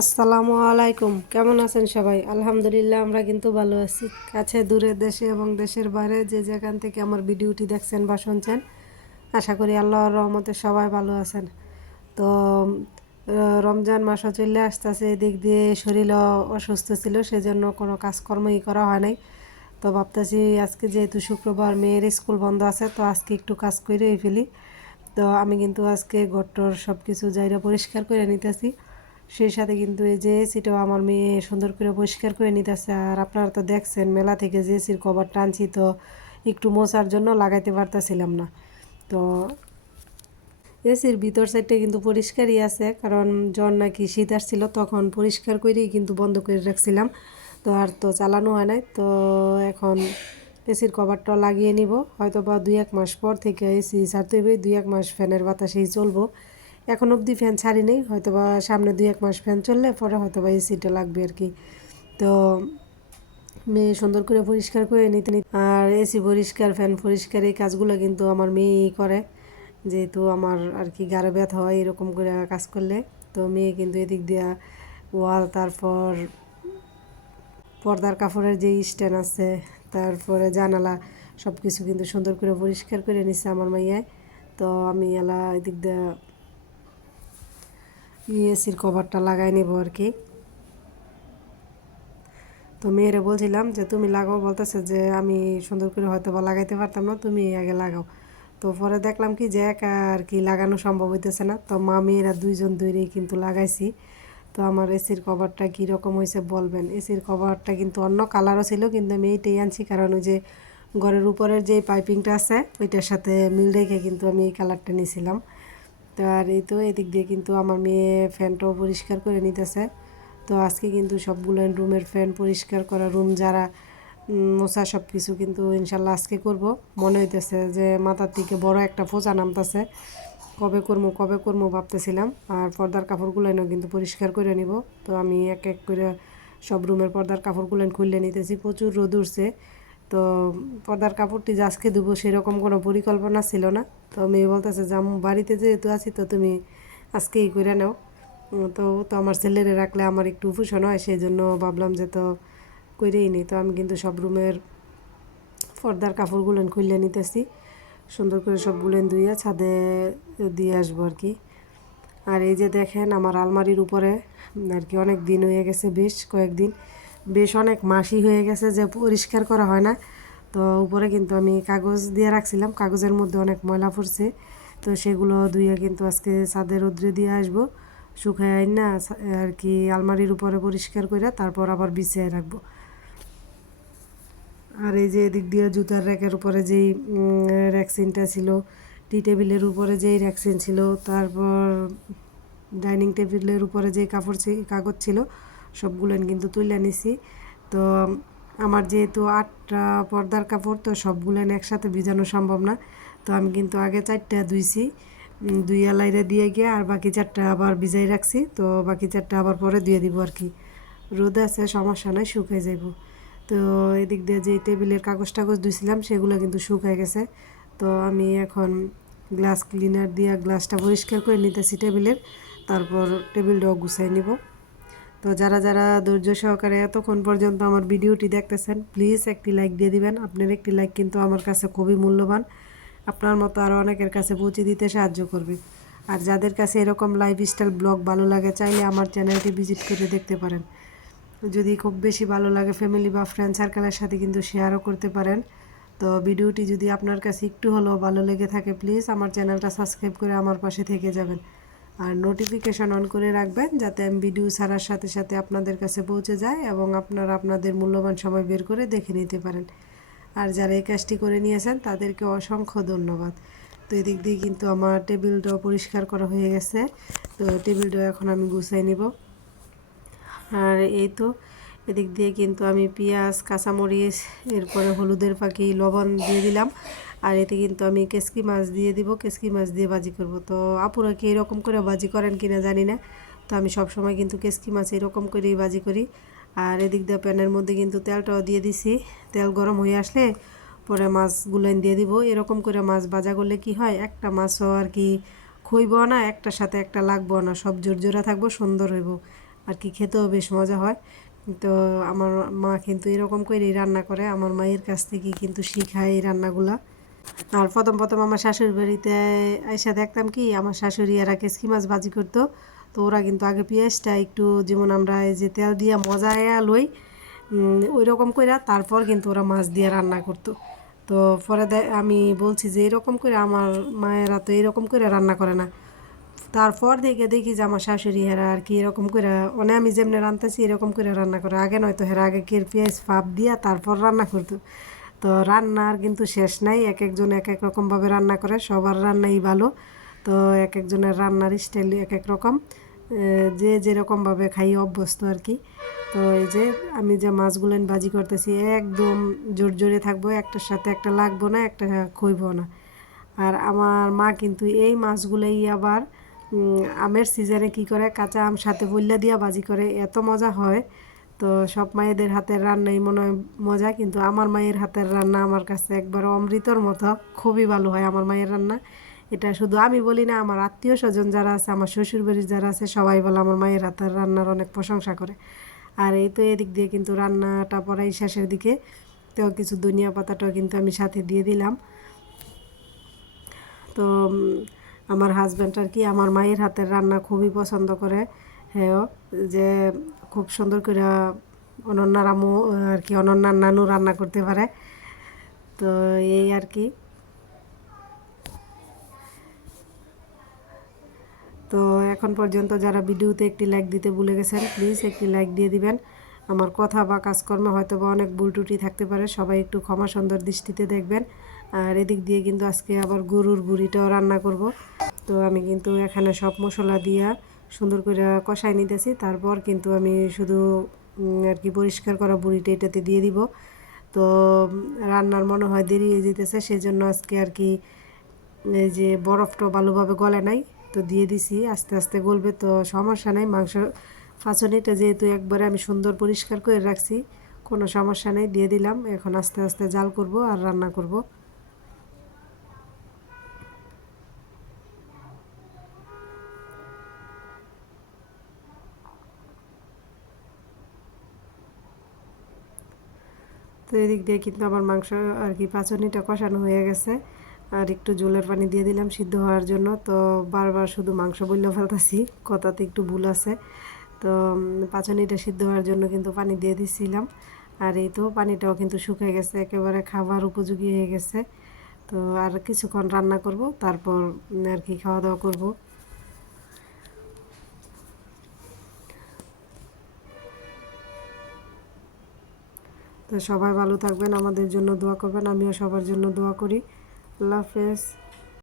আসসালামু আলাইকুম, কেমন আছেন সবাই? আলহামদুলিল্লাহ, আমরা কিন্তু ভালো আছি। কাছে দূরে, দেশে এবং দেশের বাইরে যে যেখান থেকে আমার ভিডিওটি দেখছেন বা শুনছেন, আশা করি আল্লাহর রহমতে সবাই ভালো আছেন। তো রমজান মাসও চলে আসতেছে, এদিক দিয়ে শরীরও অসুস্থ ছিল, সেজন্য কোনো কাজকর্মই করা হয় নাই। তো ভাবতেছি আজকে যেহেতু শুক্রবার, মেয়ের স্কুল বন্ধ আছে, তো আজকে একটু কাজ করেই ফেলি। তো আমি কিন্তু আজকে ঘরটর সব কিছু জায়গা পরিষ্কার করে নিতেছি। সেই সাথে কিন্তু এই যে এসিটাও আমার মেয়ে সুন্দর করে পরিষ্কার করে নিতেছে। আর আপনারা তো দেখছেন মেলা থেকে যে এসির কভার টানছি, তো একটু মোছার জন্য লাগাইতে পারতেছিলাম না। তো এসির ভিতর সাইডটা কিন্তু পরিষ্কারই আছে, কারণ জ্বর নাকি শীত আসছিল, তখন পরিষ্কার করেই কিন্তু বন্ধ করে রাখছিলাম। তো আর তো চালানো হয় নাই। তো এখন এসির কভারটা লাগিয়ে নিব, হয়তো বা 2-1 মাস পর থেকে এসি ছাড়তে হবে। 2-1 মাস ফ্যানের বাতাসেই চলবো। এখন অবধি ফ্যান ছাড়ি নেই, হয়তো বা সামনে 2-1 মাস ফ্যান চললে পরে হয়তো বা এসিটা লাগবে আর কি। তো মেয়ে সুন্দর করে পরিষ্কার করে নিতে নিতে, আর এসি পরিষ্কার, ফ্যান পরিষ্কার, এই কাজগুলো কিন্তু আমার মেয়েই করে, যেহেতু আমার আর কি গাড়ে ব্যথা হয় এরকম করে কাজ করলে। তো মেয়ে কিন্তু এদিক দিয়া ওয়াল, তারপর পর্দার কাপড়ের যে স্ট্যান্ড আছে, তারপরে জানালা, সব কিছু কিন্তু সুন্দর করে পরিষ্কার করে নিচ্ছে আমার মাইয়ায়। তো আমি এলা এদিক দিয়ে এসির কভারটা লাগাই নেব আর কি। তো মেয়েরে বলছিলাম যে তুমি লাগাও, বলতেছে যে আমি সুন্দর করে হয়তো বা লাগাইতে পারতাম না, তুমি আগে লাগাও। তো পরে দেখলাম কি যে একা আর কি লাগানো সম্ভব হইতেছে না, তো মা মেয়েরা দুইজন দুইরেই কিন্তু লাগাইছি। তো আমার এসির কভারটা কীরকম হয়েছে বলবেন। এসির কভারটা কিন্তু অন্য কালারও ছিল, কিন্তু আমি এইটাই আনছি, কারণ ওই যে ঘরের উপরের যে পাইপিংটা আছে ওইটার সাথে মিল রেখে কিন্তু আমি এই কালারটা নিয়েছিলাম। তো আর এই তো এদিক দিয়ে কিন্তু আমার মেয়ে ফ্যানটাও পরিষ্কার করে নিতেছে। তো আজকে কিন্তু সবগুলো রুমের ফ্যান পরিষ্কার করা, রুম যারা মোছা, সব কিছু কিন্তু ইনশাল্লাহ আজকে করব। মনে হইতেছে যে মাথার থেকে বড় একটা ফোঁচা নামতেছে, কবে করবো ভাবতেছিলাম। আর পর্দার কাপড়গুলো কিন্তু পরিষ্কার করে নিব। তো আমি এক এক করে সব রুমের পর্দার কাপড়গুলো খুলে নিতেছি, প্রচুর রোদ উঠছে। তো পর্দার কাপড়টি যে আজকে দেবো সেরকম কোনো পরিকল্পনা ছিল না। তো মেয়ে বলতেছে যে বাড়িতে যেহেতু আছি, তো তুমি আজকেই করে নাও। তো আমার ছেলেরে রাখলে আমার একটু উপোষণ হয়, সেই জন্য ভাবলাম যে তো করেই নিই। তো আমি কিন্তু সব রুমের পর্দার কাপড়গুলো খুলে নিতেছি, সুন্দর করে সবগুলো ধুইয়া ছাদে দিয়ে আসবো আর কি। আর এই যে দেখেন আমার আলমারির উপরে আর কি অনেক দিন হয়ে গেছে, বেশ কয়েকদিন, বেশ অনেক মাসই হয়ে গেছে যে পরিষ্কার করা হয় না। তো উপরে কিন্তু আমি কাগজ দিয়ে রাখছিলাম, কাগজের মধ্যে অনেক ময়লা পড়ছে। তো সেগুলো ধুয়ে কিন্তু আজকে ছাদে রোদ্রে দিয়ে আসবো, শুকায় আইন না আর কি আলমারির উপরে পরিষ্কার করে তারপর আবার বিছিয়ে রাখবো। আর এই যে এদিক দিয়ে জুতার র্যাকের উপরে যেই র্যাকসিনটা ছিল, টি টেবিলের উপরে যেই র্যাকসিন ছিল, তারপর ডাইনিং টেবিলের উপরে যে কাগজ ছিল, সবগুলো কিন্তু তুলে নিছি। তো আমার যেহেতু 8টা পর্দার কাপড়, তো সবগুলো একসাথে ভিজানো সম্ভব না। তো আমি কিন্তু আগে 4টা ধুইছি, দুই আলাইরে দিয়ে গিয়ে, আর বাকি 4টা আবার ভিজাই রাখছি। তো বাকি 4টা আবার পরে দিয়ে দিব আর কি। রোদ আছে, সমস্যা নাই, শুকাই যাব। তো এদিক দিয়ে যে টেবিলের কাগজ টাগজ ধুইছিলাম সেগুলো কিন্তু শুকায় গেছে। তো আমি এখন গ্লাস ক্লিনার দিয়ে গ্লাসটা পরিষ্কার করে নিতেছি টেবিলের, তারপর টেবিলটাও গুছাই নিব। তো যারা যারা ধৈর্য সহকারে এতক্ষণ পর্যন্ত আমার ভিডিওটি দেখতেছেন, প্লিজ একটি লাইক দিয়ে দিবেন। আপনার একটি লাইক কিন্তু আমার কাছে খুবই মূল্যবান, আপনার মতো আরও অনেকের কাছে পৌঁছে দিতে সাহায্য করবে। আর যাদের কাছে এরকম লাইফস্টাইল ব্লগ ভালো লাগে, চাইলে আমার চ্যানেলটি ভিজিট করে দেখতে পারেন। যদি খুব বেশি ভালো লাগে, ফ্যামিলি বা ফ্রেন্ড সার্কেলের সাথে কিন্তু শেয়ারও করতে পারেন। তো ভিডিওটি যদি আপনার কাছে একটু হলেও ভালো লেগে থাকে, প্লিজ আমার চ্যানেলটা সাবস্ক্রাইব করে আমার পাশে থেকে যাবেন। আর নোটিফিকেশন অন করে রাখবেন, যাতে আমি ভিডিও ছাড়ার সাথে সাথে আপনাদের কাছে পৌঁছে যায় এবং আপনারা আপনাদের মূল্যবান সময় বের করে দেখে নিতে পারেন। আর যারা এই কাজটি করে নিয়েছেন তাদেরকে অসংখ্য ধন্যবাদ। তো এদিক দিয়ে কিন্তু আমার টেবিলটাও পরিষ্কার করা হয়ে গেছে। তো টেবিলটাও এখন আমি গুছাই নিব। আর এই তো এদিক দিয়ে কিন্তু আমি পেঁয়াজ, কাঁচামরিচ, এরপরে হলুদের পাখি, লবণ দিয়ে দিলাম। আর এতে কিন্তু আমি কেসকি মাছ দিয়ে দিব, কেসকি মাছ দিয়ে ভাজি করব। তো আপুরা কি এরকম করে ভাজি করেন কিনা জানি না, তো আমি সব সময় কিন্তু কেসকি মাছ এরকম করেই ভাজি করি। আর এদিক দিয়ে প্যানের মধ্যে কিন্তু তেলটাও দিয়ে দিছি, তেল গরম হয়ে আসলে পরে মাছগুলো দিয়ে দিব। এরকম করে মাছ ভাজা করলে কি হয়, একটা মাছও আর কি খইব না, একটার সাথে একটা লাগবো না, সব জোরজোড়া থাকবো, সুন্দর হইব। আর কি খেতেও বেশ মজা হয়। তো আমার মা কিন্তু এরকম করেই রান্না করে, আমার মায়ের কাছ থেকে কিন্তু শিখায় এই রান্নাগুলা। আর প্রথম প্রথম আমার শাশুড়ি বাড়িতে আইসা দেখতাম কি আমার শাশুড়ি এরা কেসকি মাছ ভাজি করতো। তো ওরা কিন্তু আগে পেঁয়াজটা একটু যেমন আমরা এই যে তেল দিয়া মজায়া লই ওই রকম কইরা তারপর কিন্তু ওরা মাছ দিয়ে রান্না করতো। তো পরে আমি বলছি যে এরকম করে আমার মায়েরা তো এরকম করে রান্না করে না। তারপর দেখে দেখি যে আমার শাশুড়ি হেরা আর কি এরকম করে মানে আমি যেমনি রান্নাতেছি এরকম করে রান্না করে। আগে নয়তো হেরা আগে পেঁয়াজ ফাপ দিয়া তারপর রান্না করতো। তো রান্নার কিন্তু শেষ নাই, এক একজন এক এক রকমভাবে রান্না করে, সবার রান্নাই ভালো। তো এক একজনের রান্নার স্টাইল এক এক রকম, যে যেরকমভাবে খাই অভ্যস্ত আর কি। তো এই যে আমি যে মাছগুলো ভাজি করতেছি একদম জোর জোরে থাকবো, একটার সাথে একটা লাগবো না, একটা খইবো না। আর আমার মা কিন্তু এই মাছগুলোই আবার আমের সিজনে কি করে কাঁচা আম সাথে বইল্লা দিয়া ভাজি করে, এত মজা হয়। তো সব মায়েদের হাতের রান্নাই মনে হয় মজা, কিন্তু আমার মায়ের হাতের রান্না আমার কাছে একবার অমৃতর মতো, খুবই ভালো হয় আমার মায়ের রান্না। এটা শুধু আমি বলি না, আমার আত্মীয় স্বজন যারা আছে, আমার শ্বশুর বাড়ির যারা আছে, সবাই বলে আমার মায়ের হাতের রান্নার অনেক প্রশংসা করে। আর এই তো এদিক দিয়ে কিন্তু রান্নাটা পড়াই শেষের দিকে। তো কিছু ধনিয়া পাতাটাও কিন্তু আমি সাথে দিয়ে দিলাম। তো আমার হাজব্যান্ড আর কি আমার মায়ের হাতের রান্না খুবই পছন্দ করে। হ্যাঁ, যে খুব সুন্দর করে অনন্যার আম্মু আর কি অনন্যার নানু রান্না করতে পারে। তো এই আর কি। তো এখন পর্যন্ত যারা ভিডিওতে একটি লাইক দিতে ভুলে গেছেন প্লিজ একটি লাইক দিয়ে দিবেন। আমার কথা বা কাজকর্মে হয়তো বা অনেক ভুল ত্রুটি থাকতে পারে, সবাই একটু ক্ষমা সুন্দর দৃষ্টিতে দেখবেন। আর এদিক দিয়ে কিন্তু আজকে আবার গরুর বুড়িটাও রান্না করব। তো আমি কিন্তু এখানে সব মশলা দিয়া সুন্দর করে কষাই নিতেছি, তারপর কিন্তু আমি শুধু আর কি পরিষ্কার করা বুড়িটা এটাতে দিয়ে দিব। তো রান্নার মনে হয় দেরি হয়ে যেতেছে, সেই জন্য আজকে আর কি এই যে বরফটা ভালোভাবে গলে নাই, তো দিয়ে দিছি, আস্তে আস্তে গলবে, তো সমস্যা নাই। মাংস ফাঁচনিটা যেহেতু একবারে আমি সুন্দর পরিষ্কার করে রাখছি, কোনো সমস্যা নেই, দিয়ে দিলাম। এখন আস্তে আস্তে জাল করব আর রান্না করব। তো এদিক দিয়ে কিন্তু আমার মাংস আর কি পাঁচনিটা কষানো হয়ে গেছে। আর একটু জলের পানি দিয়ে দিলাম সিদ্ধ হওয়ার জন্য। তো বারবার শুধু মাংস বললে ফেলতেছি, কথাতে একটু ভুল আছে। তো পাঁচনিটা সিদ্ধ হওয়ার জন্য কিন্তু পানি দিয়ে দিছিলাম। আর এই তো পানিটাও কিন্তু শুকিয়ে গেছে, একেবারে খাবার উপযোগী হয়ে গেছে। তো আর কিছুক্ষণ রান্না করব, তারপর আর কি খাওয়া দাওয়া করব। তো সবাই ভালো থাকবেন, আমাদের জন্য দোয়া করবেন, আমিও সবার জন্য দোয়া করি। আল্লাহ হাফেজ।